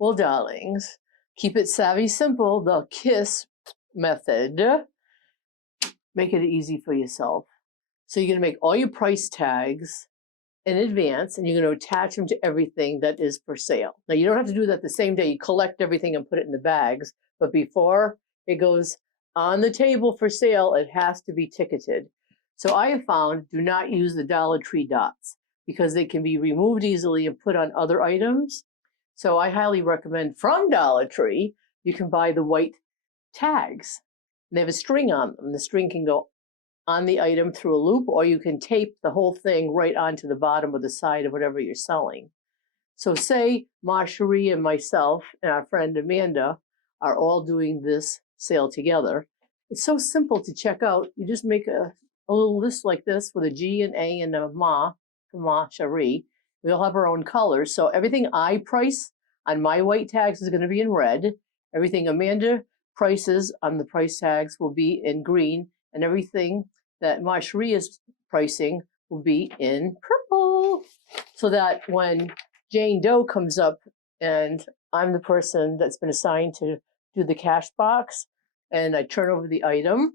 Well, darlings, keep it savvy simple, the KISS method. Make it easy for yourself. So you're going to make all your price tags in advance, and you're going to attach them to everything that is for sale. Now, you don't have to do that the same day. You collect everything and put it in the bags, but before it goes on the table for sale, it has to be ticketed. So I have found, do not use the Dollar Tree dots because they can be removed easily and put on other items. So I highly recommend from Dollar Tree, you can buy the white tags. They have a string on them. The string can go on the item through a loop, or you can tape the whole thing right onto the bottom or the side of whatever you're selling. So say Marjorie and myself and our friend Amanda are all doing this sale together. It's so simple to check out. You just make a little list like this with a G, and A, and a Ma, for Marjorie. We all have our own colors. So everything I price on my white tags is going to be in red. Everything Amanda prices on the price tags will be in green, and everything that Marjorie is pricing will be in purple. So that when Jane Doe comes up and I'm the person that's been assigned to do the cash box and I turn over the item.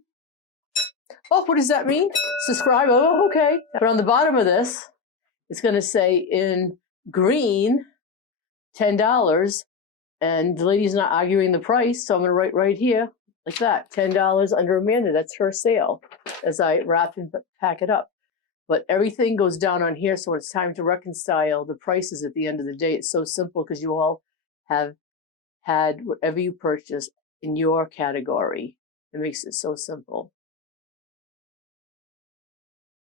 Oh, what does that mean? Subscribe. Oh, okay. But on the bottom of this, it's going to say in green, $10. And the lady's not arguing the price, so I'm going to write right here, like that, $10 under Amanda. That's her sale as I wrap and pack it up. But everything goes down on here, so when it's time to reconcile the prices at the end of the day, it's so simple because you all have had whatever you purchased in your category. It makes it so simple.